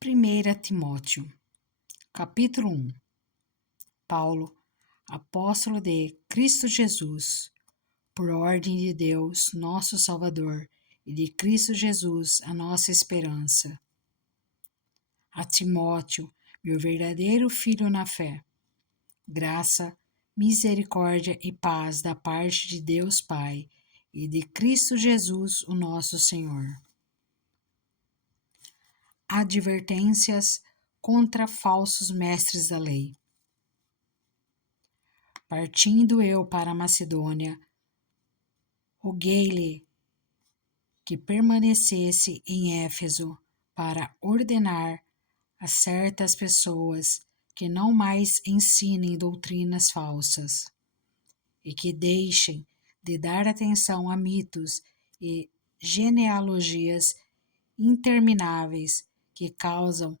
1 Timóteo, capítulo 1. Paulo, apóstolo de Cristo Jesus, por ordem de Deus, nosso Salvador, e de Cristo Jesus, a nossa esperança. A Timóteo, meu verdadeiro filho na fé, graça, misericórdia e paz da parte de Deus Pai e de Cristo Jesus, o nosso Senhor. Advertências contra falsos mestres da lei. Partindo eu para a Macedônia, roguei-lhe que permanecesse em Éfeso para ordenar a certas pessoas que não mais ensinem doutrinas falsas e que deixem de dar atenção a mitos e genealogias intermináveis que causam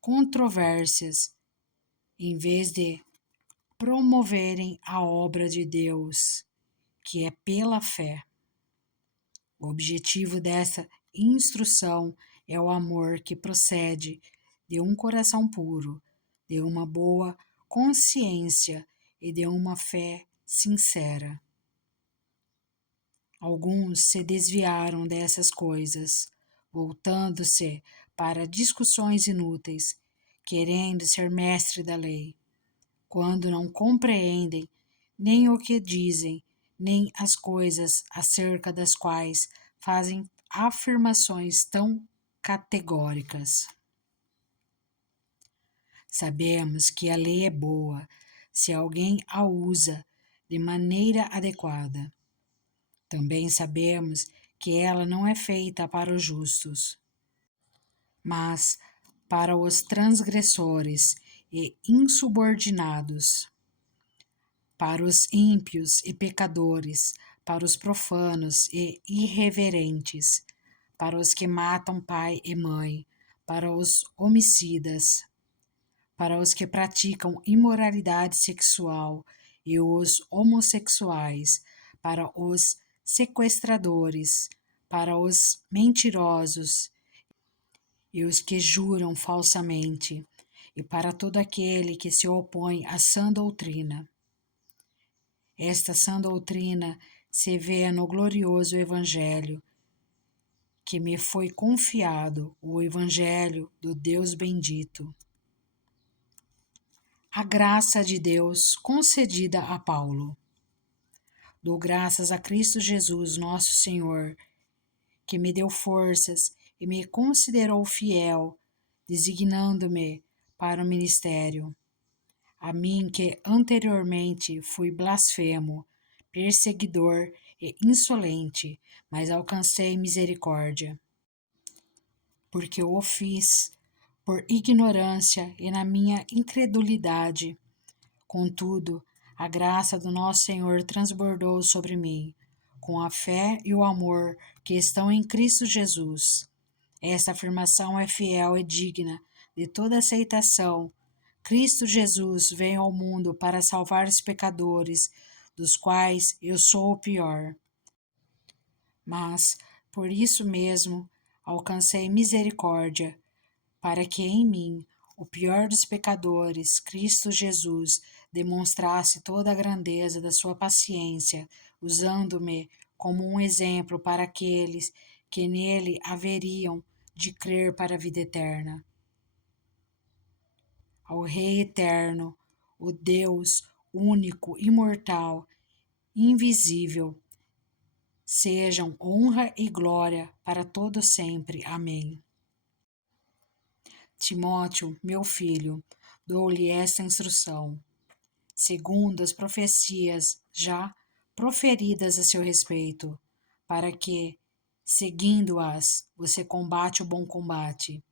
controvérsias, em vez de promoverem a obra de Deus, que é pela fé. O objetivo dessa instrução é o amor que procede de um coração puro, de uma boa consciência e de uma fé sincera. Alguns se desviaram dessas coisas, voltando-se para discussões inúteis, querendo ser mestre da lei, quando não compreendem nem o que dizem, nem as coisas acerca das quais fazem afirmações tão categóricas. Sabemos que a lei é boa se alguém a usa de maneira adequada. Também sabemos que ela não é feita para os justos, mas para os transgressores e insubordinados, para os ímpios e pecadores, para os profanos e irreverentes, para os que matam pai e mãe, para os homicidas, para os que praticam imoralidade sexual e os homossexuais, para os sequestradores, para os mentirosos e os que juram falsamente, e para todo aquele que se opõe à sã doutrina. Esta sã doutrina se vê no glorioso Evangelho que me foi confiado, o Evangelho do Deus bendito. A graça de Deus concedida a Paulo. Dou graças a Cristo Jesus, nosso Senhor, que me deu forças e me considerou fiel, designando-me para o ministério. A mim que anteriormente fui blasfemo, perseguidor e insolente, mas alcancei misericórdia. Porque o fiz por ignorância e na minha incredulidade. Contudo, a graça do nosso Senhor transbordou sobre mim, com a fé e o amor que estão em Cristo Jesus. Esta afirmação é fiel e digna de toda aceitação. Cristo Jesus veio ao mundo para salvar os pecadores, dos quais eu sou o pior. Mas, por isso mesmo, alcancei misericórdia, para que em mim, o pior dos pecadores, Cristo Jesus, demonstrasse toda a grandeza da sua paciência, usando-me como um exemplo para aqueles que nele haveriam de crer para a vida eterna. Ao Rei eterno, o Deus único, imortal, invisível, sejam honra e glória para todo sempre. Amém. Timóteo, meu filho, dou-lhe esta instrução, segundo as profecias já proferidas a seu respeito, para que, seguindo-as, você combate o bom combate,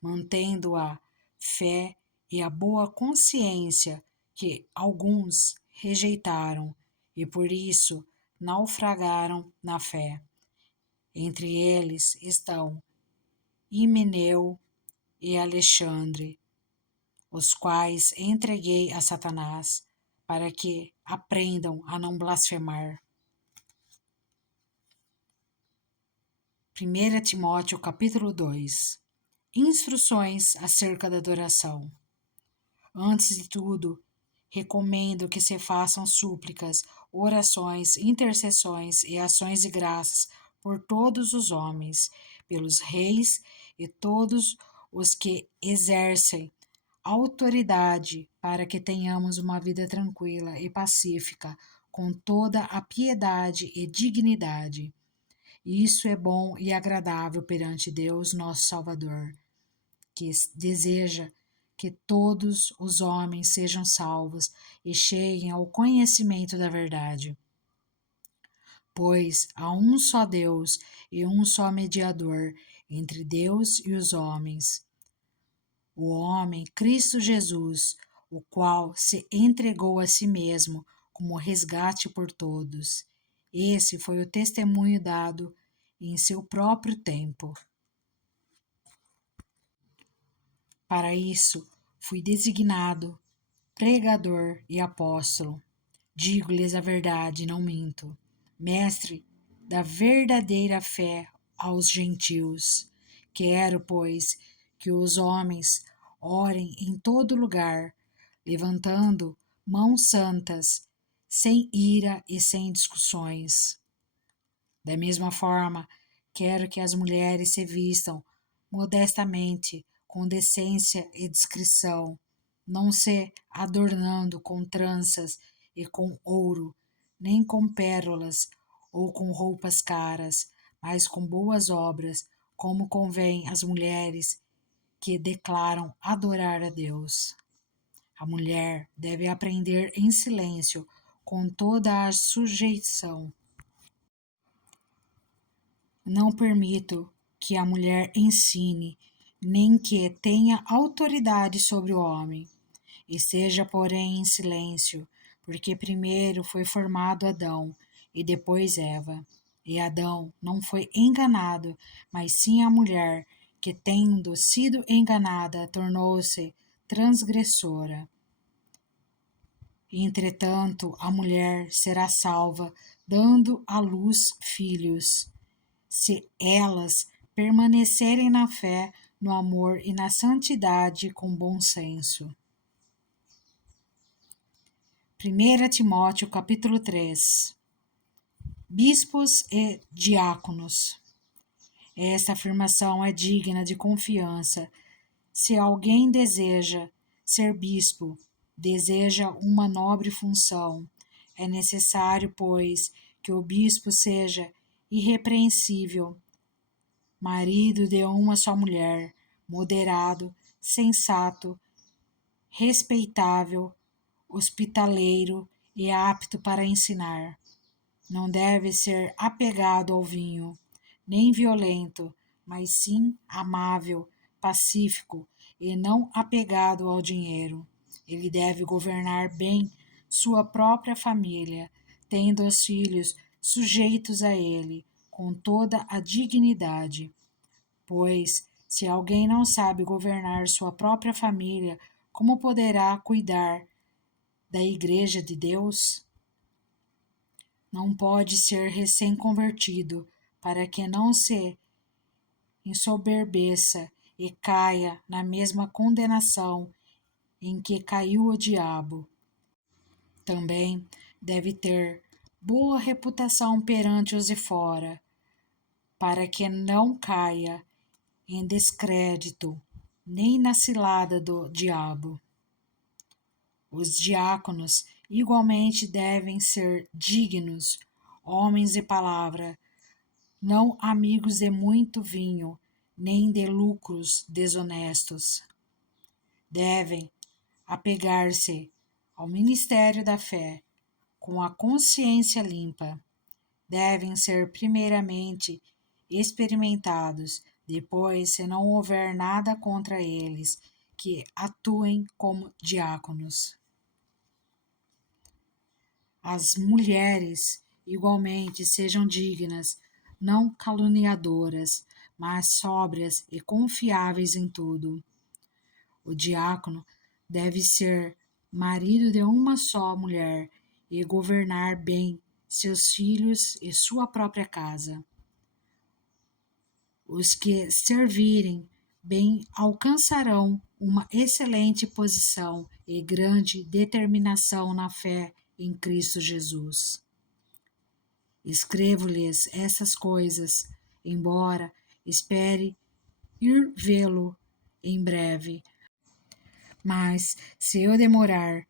mantendo a fé e a boa consciência que alguns rejeitaram e por isso naufragaram na fé. Entre eles estão Himeneu e Alexandre, os quais entreguei a Satanás, para que aprendam a não blasfemar. 1 Timóteo capítulo 2. instruções acerca da adoração. Antes de tudo, recomendo que se façam súplicas, orações, intercessões e ações de graças por todos os homens, pelos reis e todos os que exercem autoridade, para que tenhamos uma vida tranquila e pacífica, com toda a piedade e dignidade. Isso é bom e agradável perante Deus, nosso Salvador, que deseja que todos os homens sejam salvos e cheguem ao conhecimento da verdade. Pois há um só Deus e um só mediador entre Deus e os homens, o homem Cristo Jesus, o qual se entregou a si mesmo como resgate por todos. Esse foi o testemunho dado em seu próprio tempo. Para isso, fui designado pregador e apóstolo. Digo-lhes a verdade, não minto. Mestre da verdadeira fé aos gentios. Quero, pois, que os homens orem em todo lugar, levantando mãos santas, sem ira e sem discussões. Da mesma forma, quero que as mulheres se vistam modestamente, com decência e discrição, não se adornando com tranças e com ouro, nem com pérolas ou com roupas caras, mas com boas obras, como convém às mulheres que declaram adorar a Deus. A mulher deve aprender em silêncio, com toda a sujeição. Não permito que a mulher ensine, nem que tenha autoridade sobre o homem. Esteja, porém, em silêncio, porque primeiro foi formado Adão e depois Eva. E Adão não foi enganado, mas sim a mulher, que, tendo sido enganada, tornou-se transgressora. Entretanto, a mulher será salva, dando à luz filhos, se elas permanecerem na fé, no amor e na santidade com bom senso. 1 Timóteo capítulo 3. Bispos e diáconos. Esta afirmação é digna de confiança. Se alguém deseja ser bispo, deseja uma nobre função, é necessário, pois, que o bispo seja irrepreensível, marido de uma só mulher, moderado, sensato, respeitável, hospitaleiro e apto para ensinar. Não deve ser apegado ao vinho, nem violento, mas sim amável, pacífico e não apegado ao dinheiro. Ele deve governar bem sua própria família, tendo os filhos sujeitos a ele, com toda a dignidade. Pois, se alguém não sabe governar sua própria família, como poderá cuidar da Igreja de Deus? Não pode ser recém-convertido, para que não se ensoberbeça e caia na mesma condenação em que caiu o diabo. Também deve ter boa reputação perante os de fora, para que não caia em descrédito, nem na cilada do diabo. Os diáconos igualmente devem ser dignos, homens de palavra, não amigos de muito vinho, nem de lucros desonestos. Devem apegar-se ao ministério da fé com a consciência limpa. Devem ser primeiramente experimentados, depois, se não houver nada contra eles, que atuem como diáconos. As mulheres, igualmente, sejam dignas, não caluniadoras, mas sóbrias e confiáveis em tudo. O diácono deve ser marido de uma só mulher e governar bem seus filhos e sua própria casa. Os que servirem bem alcançarão uma excelente posição e grande determinação na fé em Cristo Jesus. Escrevo-lhes essas coisas, embora espere ir vê-lo em breve. Mas, se eu demorar,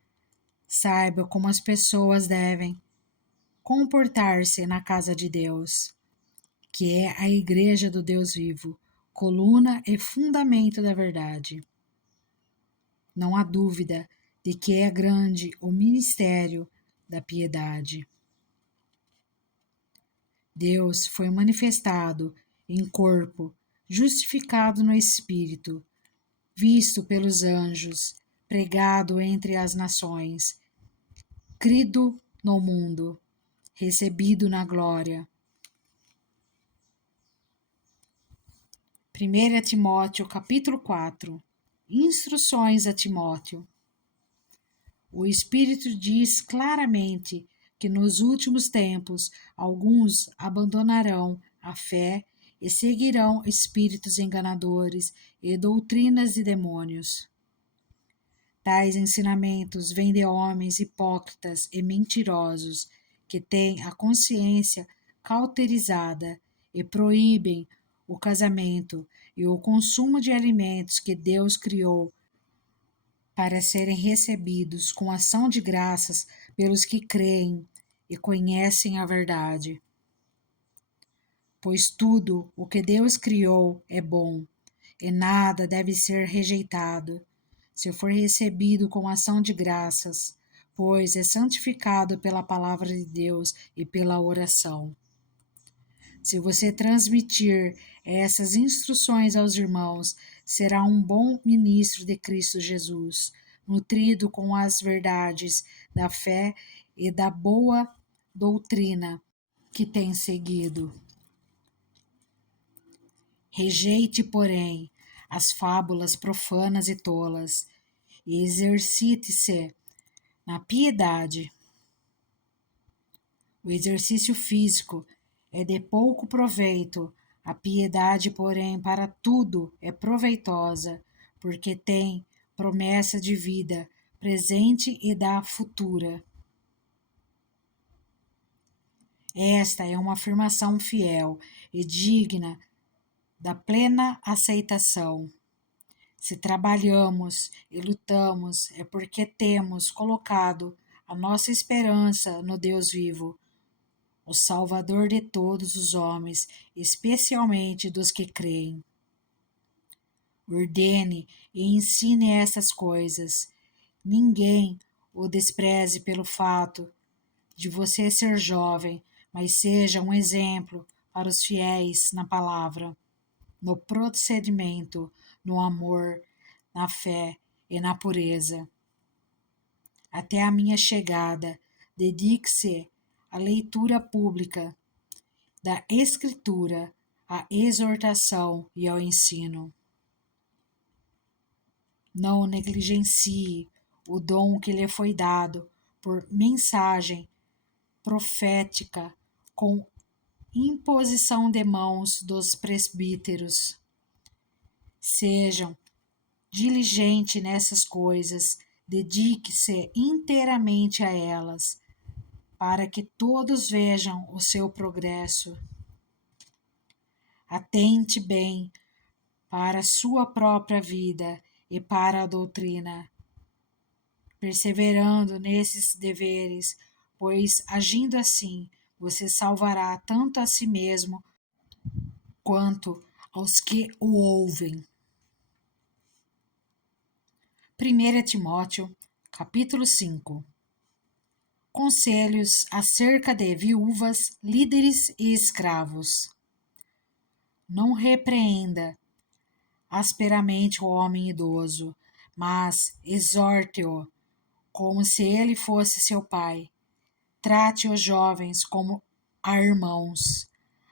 saiba como as pessoas devem comportar-se na casa de Deus, que é a igreja do Deus vivo, coluna e fundamento da verdade. Não há dúvida de que é grande o ministério da piedade. Deus foi manifestado em corpo, justificado no Espírito, visto pelos anjos, pregado entre as nações, crido no mundo, recebido na glória. 1 Timóteo capítulo 4. Instruções a Timóteo. O Espírito diz claramente que nos últimos tempos alguns abandonarão a fé e seguirão espíritos enganadores e doutrinas de demônios. Tais ensinamentos vêm de homens hipócritas e mentirosos que têm a consciência cauterizada e proíbem o casamento e o consumo de alimentos que Deus criou para serem recebidos com ação de graças pelos que creem e conhecem a verdade. Pois tudo o que Deus criou é bom, e nada deve ser rejeitado, se for recebido com ação de graças, pois é santificado pela palavra de Deus e pela oração. Se você transmitir essas instruções aos irmãos, será um bom ministro de Cristo Jesus, nutrido com as verdades da fé e da boa doutrina que tem seguido. Rejeite, porém, as fábulas profanas e tolas, e exercite-se na piedade. O exercício físico é de pouco proveito, a piedade, porém, para tudo é proveitosa, porque tem promessa de vida presente e da futura. Esta é uma afirmação fiel e digna da plena aceitação. Se trabalhamos e lutamos, é porque temos colocado a nossa esperança no Deus vivo, o Salvador de todos os homens, especialmente dos que creem. Ordene e ensine essas coisas. Ninguém o despreze pelo fato de você ser jovem, mas seja um exemplo para os fiéis na palavra, no procedimento, no amor, na fé e na pureza. Até a minha chegada, dedique-se à leitura pública da Escritura, à exortação e ao ensino. Não negligencie o dom que lhe foi dado por mensagem profética com imposição de mãos dos presbíteros. Sejam diligente nessas coisas, dedique-se inteiramente a elas, para que todos vejam o seu progresso. Atente bem para a sua própria vida e para a doutrina, perseverando nesses deveres, pois agindo assim, você salvará tanto a si mesmo quanto aos que o ouvem. 1 Timóteo, capítulo 5. Conselhos acerca de viúvas, líderes e escravos. Não repreenda asperamente o homem idoso, mas exorte-o como se ele fosse seu pai. Trate os jovens como a irmãos,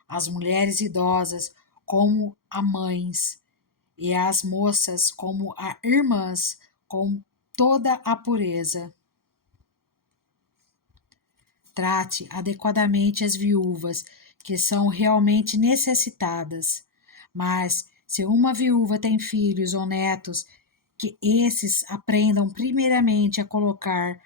as mulheres idosas como a mães, e as moças como a irmãs, com toda a pureza. Trate adequadamente as viúvas que são realmente necessitadas, mas Se uma viúva tem filhos ou netos, que esses aprendam primeiramente a colocar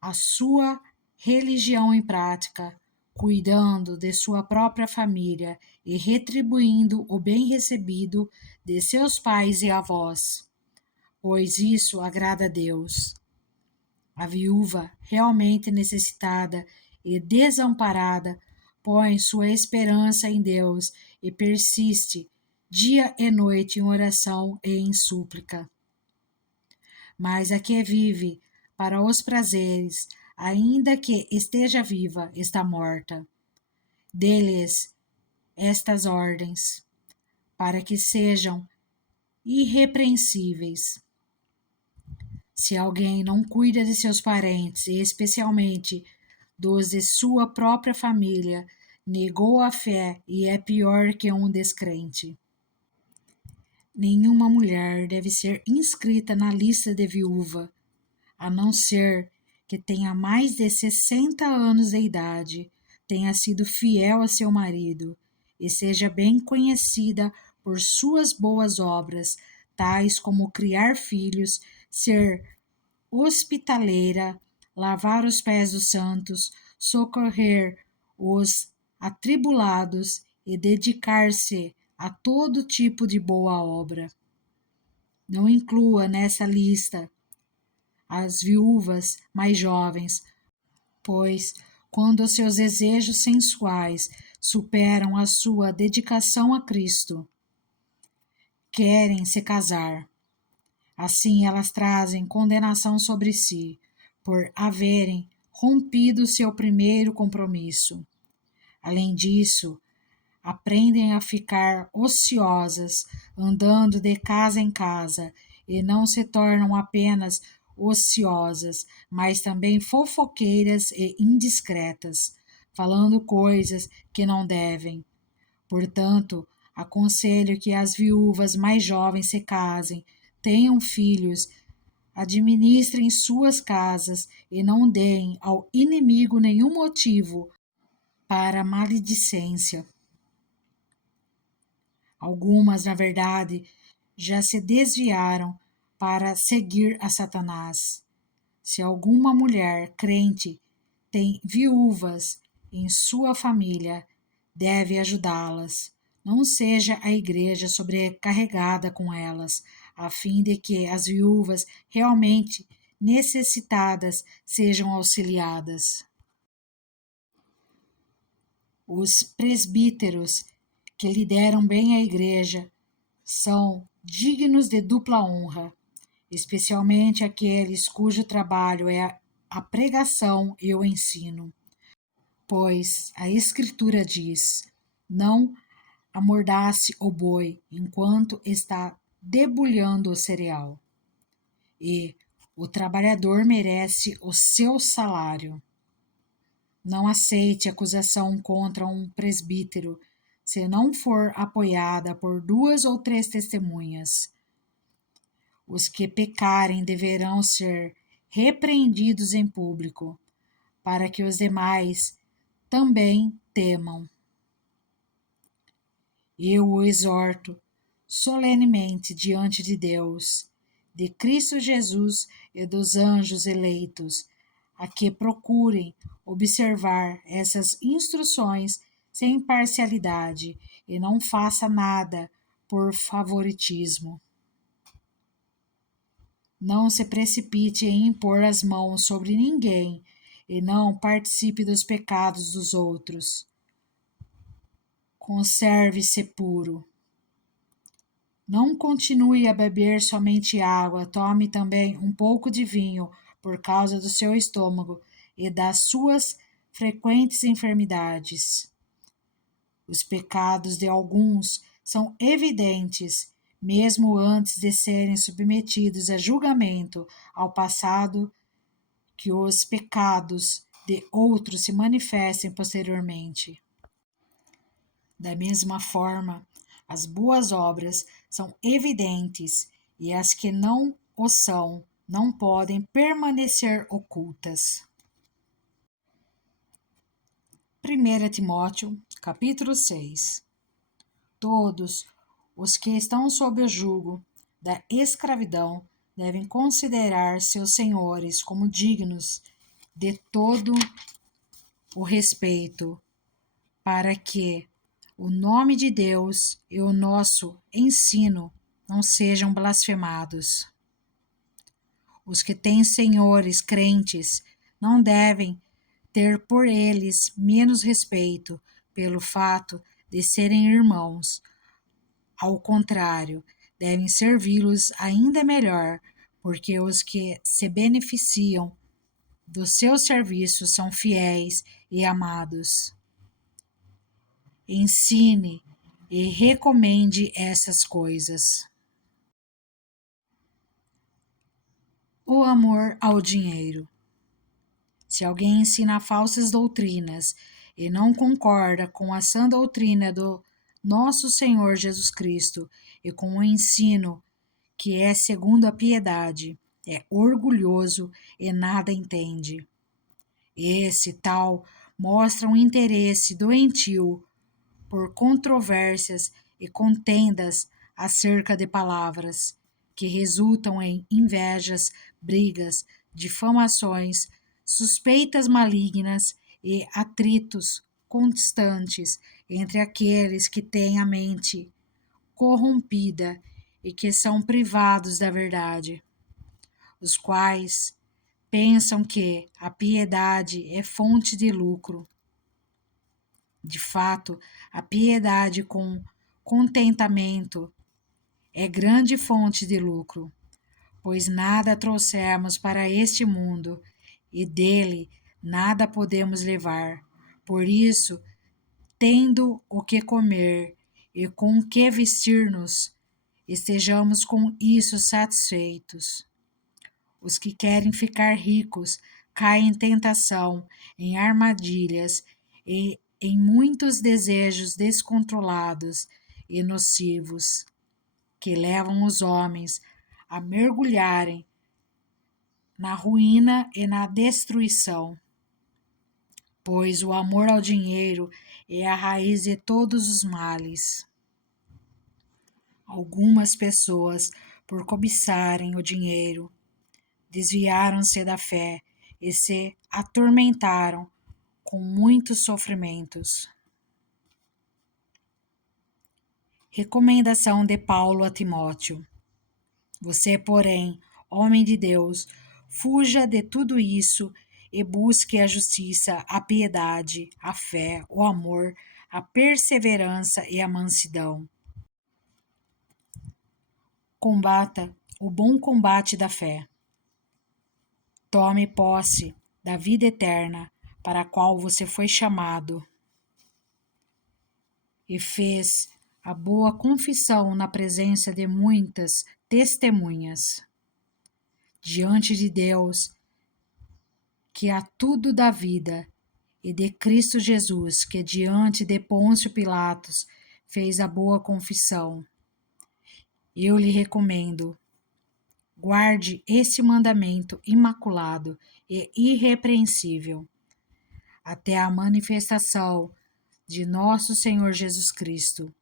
a sua religião em prática, cuidando de sua própria família e retribuindo o bem recebido de seus pais e avós, pois isso agrada a Deus. A viúva, realmente necessitada e desamparada, põe sua esperança em Deus e persiste dia e noite em oração e em súplica. Mas a que vive para os prazeres, ainda que esteja viva, está morta. Dê-lhes estas ordens, para que sejam irrepreensíveis. Se alguém não cuida de seus parentes, e especialmente dos de sua própria família, negou a fé e é pior que um descrente. Nenhuma mulher deve ser inscrita na lista de viúva, a não ser que tenha mais de 60 anos de idade, tenha sido fiel a seu marido e seja bem conhecida por suas boas obras, tais como criar filhos, ser hospitaleira, lavar os pés dos santos, socorrer os atribulados e dedicar-se a todo tipo de boa obra. Não inclua nessa lista as viúvas mais jovens, pois, quando os seus desejos sensuais superam a sua dedicação a Cristo, querem se casar. Assim elas trazem condenação sobre si, por haverem rompido seu primeiro compromisso. Além disso, aprendem a ficar ociosas, andando de casa em casa, e não se tornam apenas ociosas, mas também fofoqueiras e indiscretas, falando coisas que não devem. Portanto, aconselho que as viúvas mais jovens se casem, tenham filhos, administrem suas casas e não deem ao inimigo nenhum motivo para maledicência. Algumas, na verdade, já se desviaram para seguir a Satanás. Se alguma mulher crente tem viúvas em sua família, deve ajudá-las. Não seja a igreja sobrecarregada com elas, a fim de que as viúvas realmente necessitadas sejam auxiliadas. Os presbíteros que lideram bem a igreja são dignos de dupla honra, especialmente aqueles cujo trabalho é a pregação e o ensino. Pois a Escritura diz: não amordace o boi enquanto está debulhando o cereal, e o trabalhador merece o seu salário. Não aceite acusação contra um presbítero se não for apoiada por 2 ou 3 testemunhas. Os que pecarem deverão ser repreendidos em público, para que os demais também temam. Eu o exorto solenemente diante de Deus, de Cristo Jesus e dos anjos eleitos, a que procurem observar essas instruções sem parcialidade e não faça nada por favoritismo. Não se precipite em impor as mãos sobre ninguém e não participe dos pecados dos outros. Conserve-se puro. Não continue a beber somente água, tome também um pouco de vinho por causa do seu estômago e das suas frequentes enfermidades. Os pecados de alguns são evidentes, mesmo antes de serem submetidos a julgamento, ao passado que os pecados de outros se manifestem posteriormente. Da mesma forma, as boas obras são evidentes e as que não o são não podem permanecer ocultas. 1 Timóteo, capítulo 6. Todos Os que estão sob o jugo da escravidão devem considerar seus senhores como dignos de todo o respeito, para que o nome de Deus e o nosso ensino não sejam blasfemados. Os que têm senhores crentes não devem ter por eles menos respeito pelo fato de serem irmãos. Ao contrário, devem servi-los ainda melhor, porque os que se beneficiam do seu serviço são fiéis e amados. Ensine e recomende essas coisas. O amor ao dinheiro. Se alguém ensina falsas doutrinas e não concorda com a sã doutrina do nosso Senhor Jesus Cristo e com o ensino que é segundo a piedade, é orgulhoso e nada entende. Esse tal mostra um interesse doentio por controvérsias e contendas acerca de palavras, que resultam em invejas, brigas, difamações, suspeitas malignas e atritos constantes entre aqueles que têm a mente corrompida e que são privados da verdade, os quais pensam que a piedade é fonte de lucro. De fato, a piedade com contentamento é grande fonte de lucro, pois nada trouxemos para este mundo e dele nada podemos levar. Por isso, tendo o que comer e com o que vestir-nos, estejamos com isso satisfeitos. Os que querem ficar ricos caem em tentação, em armadilhas e em muitos desejos descontrolados e nocivos, que levam os homens a mergulharem na ruína e na destruição, pois o amor ao dinheiro é a raiz de todos os males. Algumas pessoas, por cobiçarem o dinheiro, desviaram-se da fé e se atormentaram com muitos sofrimentos. Recomendação de Paulo a Timóteo. Você, porém, homem de Deus, fuja de tudo isso e busque a justiça, a piedade, a fé, o amor, a perseverança e a mansidão. Combata o bom combate da fé. Tome posse da vida eterna para a qual você foi chamado e fez a boa confissão na presença de muitas testemunhas. Diante de Deus, que a tudo dá vida, e de Cristo Jesus, que diante de Pôncio Pilatos fez a boa confissão. Eu lhe recomendo, guarde esse mandamento imaculado e irrepreensível, até a manifestação de nosso Senhor Jesus Cristo,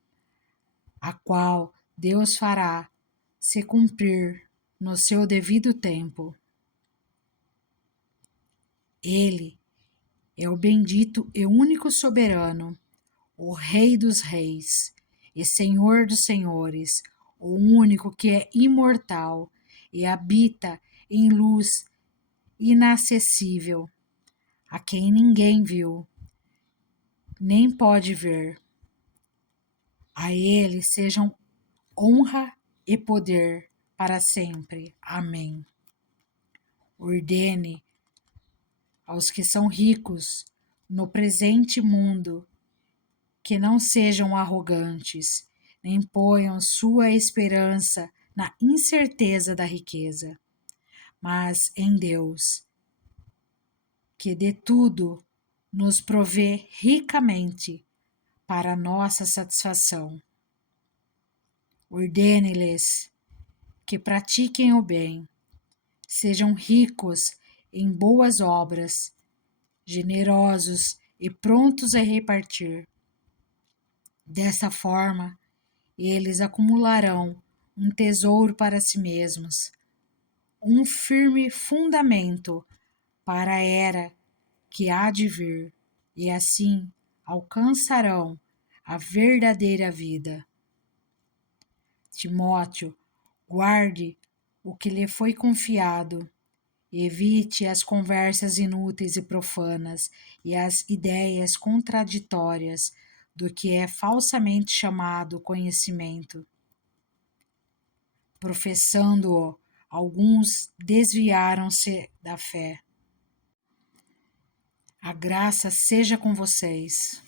a qual Deus fará se cumprir no seu devido tempo. Ele é o bendito e único soberano, o Rei dos reis e Senhor dos senhores, o único que é imortal e habita em luz inacessível, a quem ninguém viu, nem pode ver. A ele sejam honra e poder para sempre. Amém. Ordene aos que são ricos no presente mundo que não sejam arrogantes, nem ponham sua esperança na incerteza da riqueza, mas em Deus, que de tudo nos provê ricamente para nossa satisfação. Ordene-lhes que pratiquem o bem, sejam ricos em boas obras, generosos e prontos a repartir. Dessa forma, Eles acumularão um tesouro para si mesmos, um firme fundamento para a era que há de vir, e assim alcançarão a verdadeira vida. Timóteo, guarde o que lhe foi confiado. Evite as conversas inúteis e profanas e as ideias contraditórias do que é falsamente chamado conhecimento. Professando-o, alguns desviaram-se da fé. A graça seja com vocês.